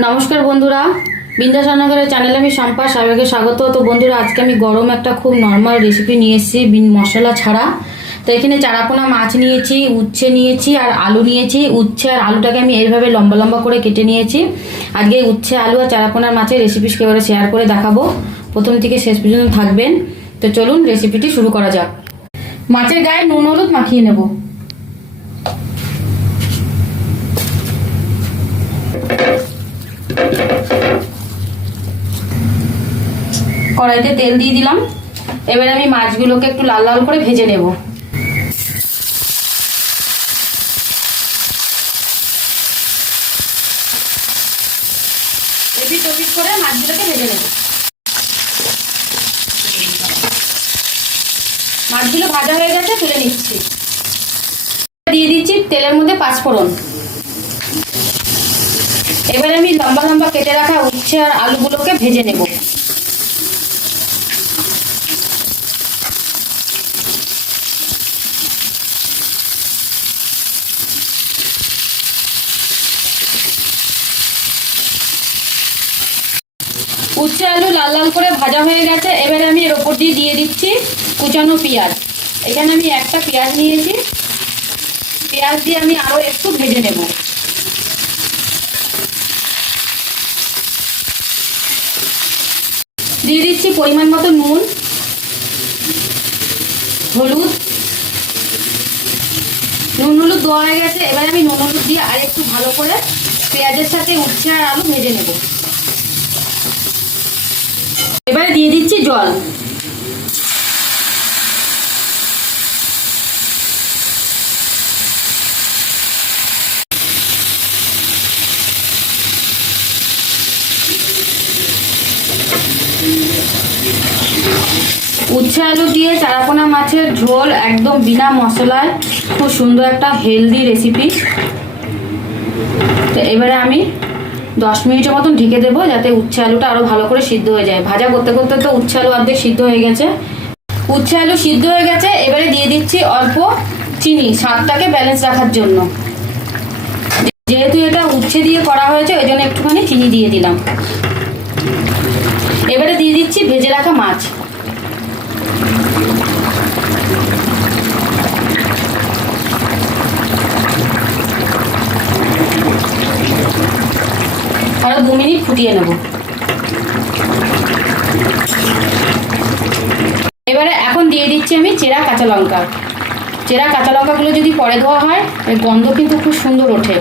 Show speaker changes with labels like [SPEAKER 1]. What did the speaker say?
[SPEAKER 1] নমস্কার বন্ধুরা। বিন্দাস রান্নাঘরের চ্যানেলে আমি সম্পা সাবেকে স্বাগত। তো বন্ধুরা, আজকে আমি গরম একটা খুব নর্মাল রেসিপি নিয়ে এসেছি, বিন মশলা ছাড়া। তো এখানে চারাপোনা মাছ নিয়েছি, উচ্ছে নিয়েছি আর আলু নিয়েছি। উচ্ছে আর আলুটাকে আমি এইভাবে লম্বা লম্বা করে কেটে নিয়েছি। আজকে উচ্ছে, আলু আর চারাপোনার মাছের রেসিপি এবারে শেয়ার করে দেখাবো। প্রথম থেকে শেষ পর্যন্ত থাকবেন। তো চলুন রেসিপিটি শুরু করা যাক। মাছের গায়ে নুন, হলুদ মাখিয়ে নেব। কড়াইতে তেল দিয়ে দিলাম। এবারে আমি মাছগুলোকে একটু লাল লাল করে ভেজে নেব। এপিট ওপিট করে মাছগুলোকে ভেজে নেব। মাছগুলো ভাজা হয়ে গেছে নিচ্ছি। দিয়ে দিচ্ছি তেলের মধ্যে পাঁচফোড়ন। এবারে আমি লম্বা লম্বা কেটে রাখা উচ্ছে আর আলুগুলোকে ভেজে নেব। উচ্ছে আলু লাল লাল করে ভাজা হয়ে গেছে। এবারে আমি এর ওপর দিয়ে দিয়ে দিচ্ছি কুচানো পেঁয়াজ। এখানে আমি একটা পেঁয়াজ নিয়েছি। পেঁয়াজ দিয়ে আমি আরও একটু ভেজে নেব। দিয়ে দিচ্ছি পরিমাণ মতো নুন, হলুদ। নুন হলুদ দেওয়া হয়ে গেছে। এবার আমি নুন হলুদ দিয়ে আর একটু ভালো করে পেঁয়াজের সাথে উচ্ছে আর আলু ভেজে নেব। এবারে দিয়ে দিচ্ছি জল। উচ্ছে আলু দিয়ে চারাপোনা মাছের ঝোল একদম বিনা মশলায়। খুব সুন্দর একটা হেলদি রেসিপি তো এবারে আমি দশ মিনিটের মতন ঢেকে দেবো, যাতে উচ্ছে আলুটা আরও ভালো করে সিদ্ধ হয়ে যায়। ভাজা করতে করতে তো উচ্ছে আলু অর্ধেক সিদ্ধ হয়ে গেছে। উচ্ছে আলু সিদ্ধ হয়ে গেছে, এবারে দিয়ে দিচ্ছি অল্প চিনি, স্বাদটাকে ব্যালেন্স রাখার জন্য। যেহেতু এটা উচ্ছে দিয়ে করা হয়েছে, ওই জন্য একটুখানি চিনি দিয়ে দিলাম। এবারে দিয়ে দিচ্ছি ভেজে রাখা মাছ। দু মিনিট ফুটিয়ে নেব। এবারে এখন দিয়ে দিচ্ছি আমি চেরা কাঁচা লঙ্কা। চেরা কাঁচা লঙ্কাগুলো যদি পরে ধোয়া হয় গন্ধ কিন্তু খুব সুন্দর ওঠে।